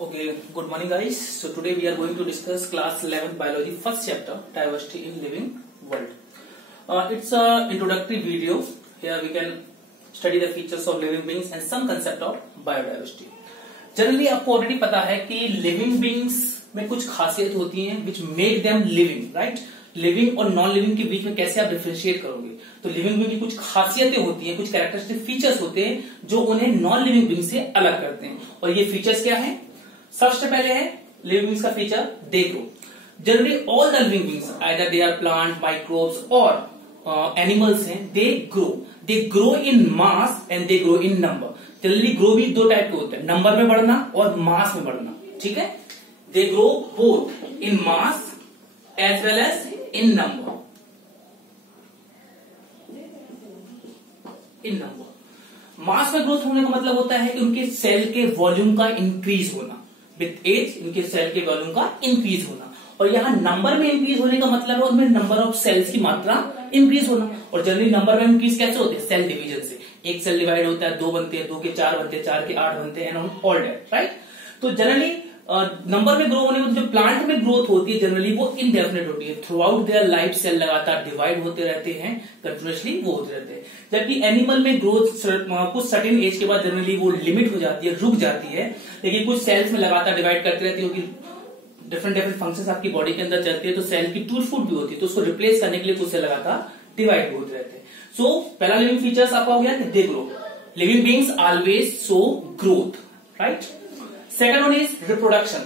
Okay, good morning guys. So today we are going to discuss class 11 biology first chapter, diversity in living world. It's a introductory video. Here we can study the features of living beings and some concept of biodiversity. Generally आपको already पता है कि living beings में कुछ खासियत होती हैं which make them living, right? Living और नॉन लिविंग के बीच में कैसे आप डिफरेंशिएट करोगे? तो लिविंग बींग की कुछ खासियतें होती हैं, कुछ कैरेक्टरिस्टिक फीचर्स होते हैं जो उन्हें नॉन लिविंग बींग से अलग करते हैं। और ये फीचर्स क्या हैं? सबसे पहले है लिविंग बींग्स का feature they grow. Generally all the living beings either they are plant, microbes और एनिमल्स हैं, they grow in mass and they grow in number. Generally grow भी दो टाइप के होते हैं, नंबर में बढ़ना और मास में बढ़ना। ठीक है, they grow both in mass as well as in number. Mass में ग्रोथ होने का मतलब होता है कि उनके सेल के वॉल्यूम का इंक्रीज होना, विथ एज उनके सेल के वॉल्यूम का इंक्रीज होना। और यहाँ नंबर में इंक्रीज होने का मतलब है उनमें नंबर ऑफ सेल्स की मात्रा इंक्रीज होना। और जनरली नंबर में इंक्रीज कैसे होते हैं? सेल डिवीजन से। एक सेल डिवाइड होता है, 2 बनते हैं, 2 के 4 बनते हैं, 4 के 8 बनते हैं, एंड ऑल दैट, राइट? तो जनरली नंबर में ग्रो होने में जो प्लांट में ग्रोथ होती है जनरली वो इनडेफिनेट होती है। Throughout their life cell लगातार डिवाइड होते रहते हैं, कंटिन्यूअसली वो होते रहते हैं। जबकि एनिमल में ग्रोथ कुछ सर्टेन एज के बाद जनरली वो लिमिट हो जाती है, रुक जाती है। लेकिन कुछ सेल्स में लगातार डिवाइड करते रहती है क्योंकि डिफरेंट फंक्शंस आपकी बॉडी के अंदर चलती है, तो सेल की टूट फूट भी होती है, तो उसको रिप्लेस करने के लिए कुछ सेल लगातार डिवाइड होते रहते हैं। सो पहला लिविंग फीचर्स आपका हो गया they grow. Living beings always show growth, right? Second one is reproduction.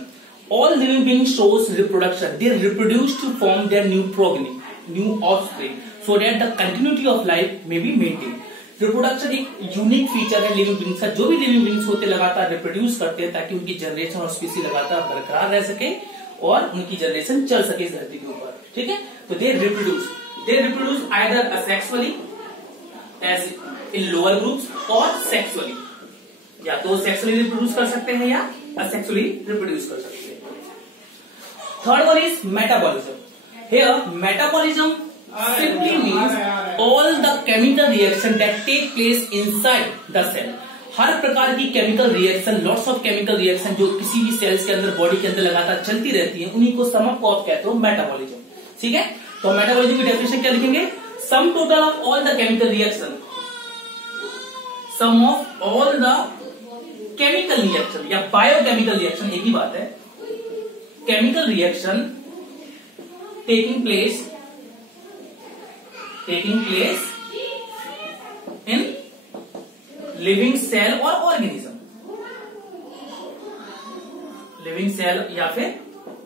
All living beings shows reproduction. They reproduce to form their new progeny, new offspring, so that the continuity of life may be maintained. Reproduction एक unique feature है living beings का। जो भी living beings होते लगातार reproduce करते हैं ताकि उनकी जनरेशन और स्पीसीज लगातार बरकरार रह सके और उनकी जनरेशन चल सके इस धरती के ऊपर। ठीक है, तो they reproduce either asexually as in lower groups और सेक्सुअली, या तो सेक्सुअली रिप्रोड्यूस कर सकते हैं या असेक्सुअली रिप्रोड्यूस कर सकते हैं। Third one is metabolism. Here metabolism simply means all the chemical reaction that take place inside the cell. हर प्रकार की chemical reaction, lots of chemical reaction जो किसी भी सेल्स के अंदर, बॉडी के अंदर लगातार चलती रहती है, उन्हीं को सम को आप कहते हो मेटाबॉलिज्म। ठीक है, तो मेटाबॉलिज्म की डेफिनेशन क्या लिखेंगे? Sum total of all the chemical reaction, sum of all the chemical reaction या बायोकेमिकल रिएक्शन, एक ही बात है। Chemical reaction taking place in living cell और ऑर्गेनिज्म, लिविंग सेल या फिर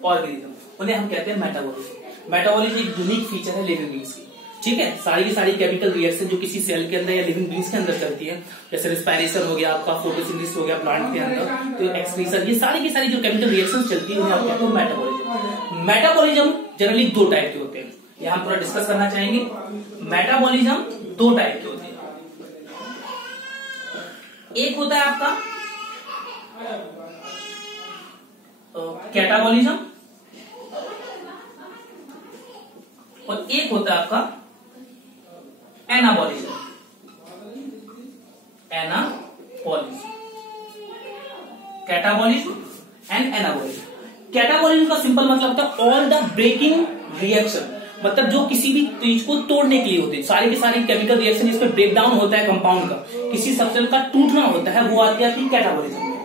ऑर्गेनिज्म, उन्हें हम कहते हैं मेटाबॉलिज्म। मेटाबॉलिज्म एक यूनिक फीचर है लिविंग बींग्स की। ठीक है, सारी की सारी केमिकल रिएक्शन जो किसी सेल के अंदर या लिविंग बींग्स के अंदर चलती है, जैसे रेस्पिरेशन हो गया आपका, फोटोसिंथेसिस हो गया प्लांट के अंदर, तो एक्सक्रीशन, ये सारी की सारी जो केमिकल रिएक्शन चलती है उन्हें आप कहते हो मेटाबॉलिज्म। मेटाबॉलिज्म जनरली दो टाइप के होते हैं, यहां थोड़ा डिस्कस करना चाहेंगे। मेटाबॉलिज्म दो टाइप के होते हैं। एक होता है आपका कैटाबॉलिज्म और एक होता है आपका anabolism. Catabolism and anabolism. Catabolism का सिंपल मतलब होता है ऑल द ब्रेकिंग रिएक्शन, मतलब जो किसी भी चीज को तोड़ने के लिए होते हैं, सारे के सारे केमिकल रिएक्शन जिसमें ब्रेक डाउन होता है कंपाउंड का, किसी सब्सटेंस का टूटना होता है, वो आती है कैटाबॉलिज्म में।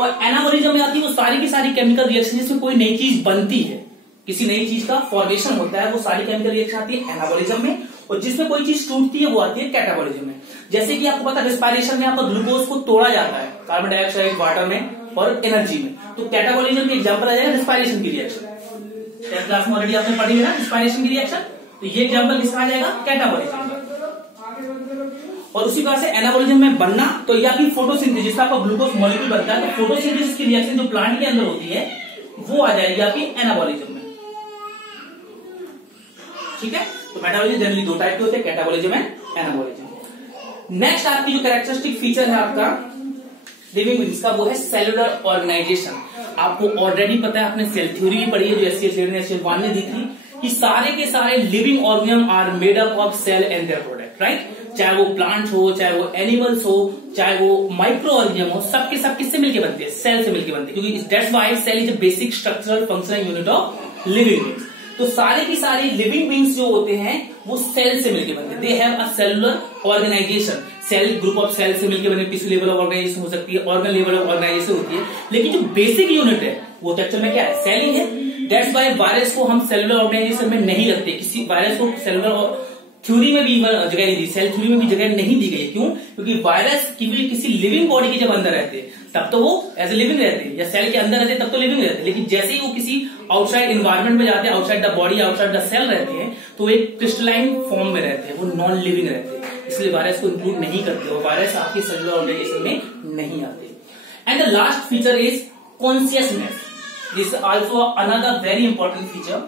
और एनाबॉलिज्म में आती है वो सारी की सारी केमिकल रिएक्शन जिसमें कोई नई चीज बनती है, किसी नई चीज का फॉर्मेशन होता है, वो सारी केमिकल रिएक्शन आती है एनाबॉलिज्म में। और जिसमें कोई चीज टूटती है वो आती है कैटाबॉलिज्म में। जैसे कि आपको पता है रेस्पिरेशन में आपका ग्लूकोज को तोड़ा जाता है, कार्बन डाइऑक्साइड, वाटर में और एनर्जी में, तो कैटाबॉलिज्म की एग्जांपल आ जाएगा रेस्पिरेशन की रिएक्शन। 10th क्लास में ऑलरेडी आपने पढ़ी है ना रेस्पिरेशन की रिएक्शन, तो ये एग्जांपल किसका आ जाएगा? कैटाबॉलिज्म का। और उसी प्रकार से एनाबॉलिज्म में बनना, तो ये आपकी फोटोसिंथेसिस, जिसका आपका ग्लूकोज मॉलिक्यूल बनता है, तो फोटोसिंथेसिस की रिएक्शन जो प्लांट के अंदर होती है वो आ जाएगी आपकी एनाबॉलिज्म में। ठीक है, तो मेटाबॉलिज्म जनरली दो टाइप के होते हैं, कैटाबॉलिज्म एंड एनाबॉलिज्म। नेक्स्ट आपकी जो कैरेक्टरिस्टिक फीचर है आपका लिविंग बींग्स का, वो है सेलुलर ऑर्गेनाइजेशन। आपको ऑलरेडी पता है, आपने सेल थ्योरी भी पढ़ी है जो SCL1 ने दी थी, कि सारे के सारे living organism are made up of cell and their product. Right. चाहे वो प्लांट हो, चाहे वो एनिमल्स हो, चाहे वो माइक्रो ऑर्गेनिज्म हो, सबके सब किससे मिलकर बनते हैं? सेल से मिलकर बनते हैं, क्योंकि that's why cell is a basic structural functional unit of living beings. तो सारे की सारी लिविंग बीइंग्स जो होते हैं वो सेल से मिलकर बनते हैं। They have a cellular organisation. Cell group of cell से मिलकर बने टिश्यू लेवल ऑफ ऑर्गेनाइजेशन हो सकती है, ऑर्गन लेवल ऑफ ऑर्गेनाइजेशन होती है, लेकिन जो बेसिक यूनिट है वो तो एक्चुअल में क्या है? सेल ही है। दैट्स व्हाई वायरस को हम सेलुलर ऑर्गेनाइजेशन में नहीं रखते। किसी वायरस को सेलुलर थ्योरी में भी जगह नहीं दी, सेल थ्योरी में भी जगह नहीं दी गई। क्यों? क्योंकि वायरस की भी किसी लिविंग बॉडी के जब अंदर रहते हैं तब तो वो एज ए लिविंग रहते हैं, या सेल के अंदर रहते हैं तब तो लिविंग रहते हैं, लेकिन जैसे ही वो किसी आउटसाइड इन्वायरमेंट में जाते हैं, outside the body, outside the cell रहते हैं, तो एक क्रिस्टलाइन फॉर्म में रहते हैं, वो नॉन लिविंग रहते हैं, इसलिए वायरस को इंक्लूड नहीं करते हो। वायरस आपके सेलुलर ऑर्गेनाइजेशन में नहीं आते। And the last feature is consciousness. This also another very important feature.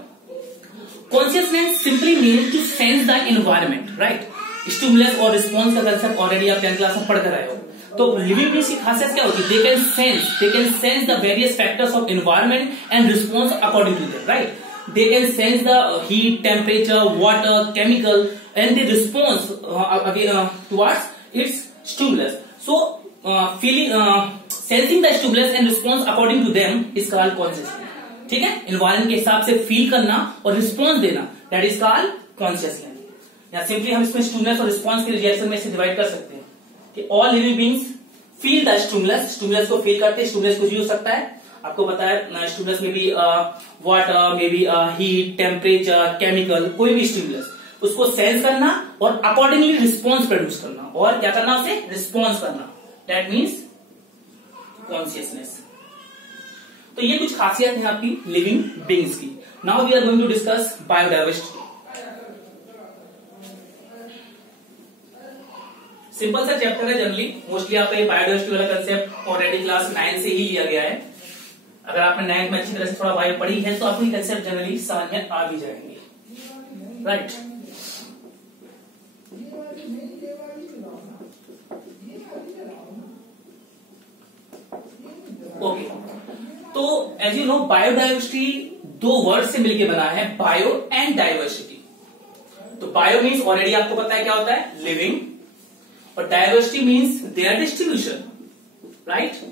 Consciousness simply means to sense the environment, right. Stimulus और रिस्पॉन्स का कंसेप्ट ऑलरेडी आप 10th क्लास में पढ़ कर आए हो। तो लिविंग बीइंग्स की खासियत क्या होती है? They can sense the various factors of environment and response according to them, right. They can sense the heat, temperature, water, chemical, and they respond towards its stimulus. So, sensing the stimulus and response according to them is called consciousness. ठीक है? Environment के हिसाब से feel करना और response देना, that is called consciousness. या simply हम इसमें स्टिमुलस और रिस्पॉन्स के रिएक्शन में से डिवाइड कर सकते हैं कि all living beings feel the stimulus. Stimulus को फील करते हैं। स्टिमुलस कुछ भी हो सकता है, आपको पता है स्टिमुलस में भी वाटर, में भी हीट, टेम्परेचर, केमिकल, कोई भी स्टिमुलस, उसको सेंस करना और अकॉर्डिंगली रिस्पॉन्स प्रोड्यूस करना, और क्या करना? उसे रिस्पॉन्स करना, दैट मीन्स कॉन्शियसनेस। तो ये कुछ खासियत है आपकी लिविंग बीइंग्स की। Now we are going to discuss biodiversity. Simple सा चैप्टर है, जनरली मोस्टली आपका ये बायोडाइवर्सिटी वाला कंसेप्ट ऑलरेडी क्लास 9 से ही लिया गया है। अगर आपने 9th में अच्छी तरह से थोड़ा बायो पढ़ी है तो आपको ये कंसेप्ट जनरली समझ में आ भी जाएंगे, राइट। ओके, तो एज यू नो बायोडाइवर्सिटी दो वर्ड से मिलकर बना है, बायो एंड डाइवर्सिटी। तो बायो मीन्स ऑलरेडी आपको पता है क्या होता है? लिविंग, और diversity means there distribution, right.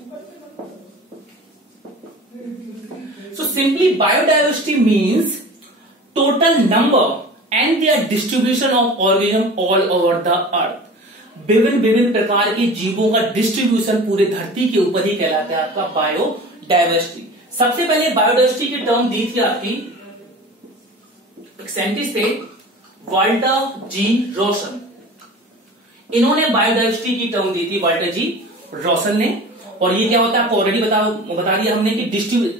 So simply biodiversity means total number and their distribution of organism all over the earth। विभिन्न प्रकार के जीवों का डिस्ट्रीब्यूशन पूरे धरती के ऊपर ही कहलाता है आपका बायोडाइवर्सिटी। सबसे पहले बायोडाइवर्सिटी की टर्म दी थी आपकी एक साइंटिस्ट थे, वाल्टर जी रॉसन। इन्होंने बायोडाइवर्सिटी की टर्म दी थी, वाल्टर जी रॉसन ने। और ये क्या होता है आपको ऑलरेडी बता दिया हमने कि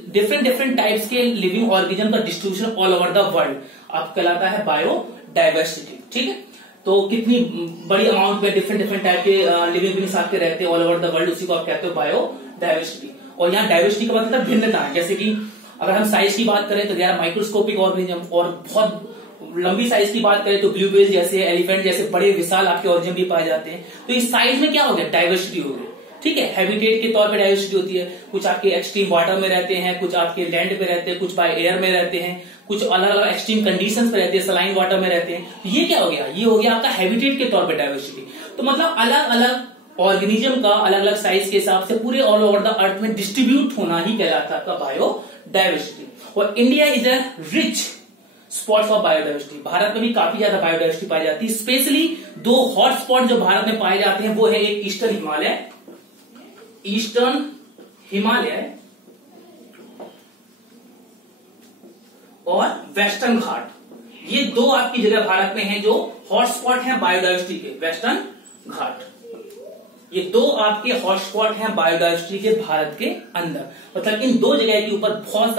डिफरेंट टाइप्स के लिविंग ऑर्गेनिज्म का distribution all over the world आप कहलाता है बायोडाइवर्सिटी, ठीक है। तो कितनी बड़ी अमाउंट में डिफरेंट टाइप के लिविंग बीइंग्स आपके रहते हैं ऑल ओवर द वर्ल्ड, उसी को आप कहते हो बायोडाइवर्सिटी। और यहाँ डाइवर्सिटी का मतलब भिन्नता है। जैसे कि अगर हम साइज की बात करें तो दे आर माइक्रोस्कोपिक ऑर्गेनिज्म, और बहुत लंबी साइज की बात करें तो ब्लू व्हेल जैसे, एलिफेंट जैसे बड़े विशाल आपके ऑर्गेनिज्म भी पाए जाते हैं। तो इस साइज में क्या हो गया? डाइवर्सिटी हो गई, ठीक है। हैबिटेट के तौर पे डाइवर्सिटी होती है, कुछ आपके एक्सट्रीम वाटर में रहते हैं, कुछ आपके लैंड पे रहते हैं, कुछ बाय एयर में रहते हैं, कुछ अलग अलग एक्सट्रीम कंडीशंस पे रहते हैं, सलाइन वाटर में रहते हैं। तो ये क्या हो गया? ये हो गया आपका हैबिटेट के तौर पे डाइवर्सिटी। तो मतलब अलग अलग ऑर्गेनिज्म का अलग अलग साइज के हिसाब से पूरे ऑल ओवर द अर्थ में डिस्ट्रीब्यूट होना ही कहलाता है आपका बायोडाइवर्सिटी। और India is a rich spots of biodiversity. Bharat में भी काफी ज्यादा बायोडाइवर्सिटी पाई जाती है। स्पेशली दो हॉट स्पॉट जो भारत में पाए जाते हैं वो है एक ईस्टर्न हिमालय और वेस्टर्न घाट। ये दो आपकी जगह भारत में हैं जो हॉटस्पॉट हैं बायोडाइवर्सिटी के। वेस्टर्न घाट, ये दो आपके हॉटस्पॉट हैं बायोडाइवर्सिटी के भारत के अंदर। मतलब इन दो जगह के ऊपर बहुत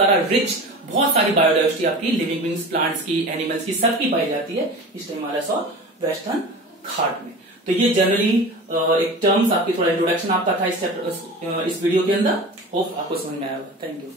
सारी बायोडाइवर्सिटी आपकी लिविंग बीइंग्स, प्लांट्स की, एनिमल्स की, सबकी पाई जाती है ईस्टर्न हिमालय और वेस्टर्न घाट में। तो ये जनरली एक टर्म्स आपकी थोड़ा इंट्रोडक्शन आपका था इस वीडियो के अंदर। होप आपको समझ में आया होगा। Thank you.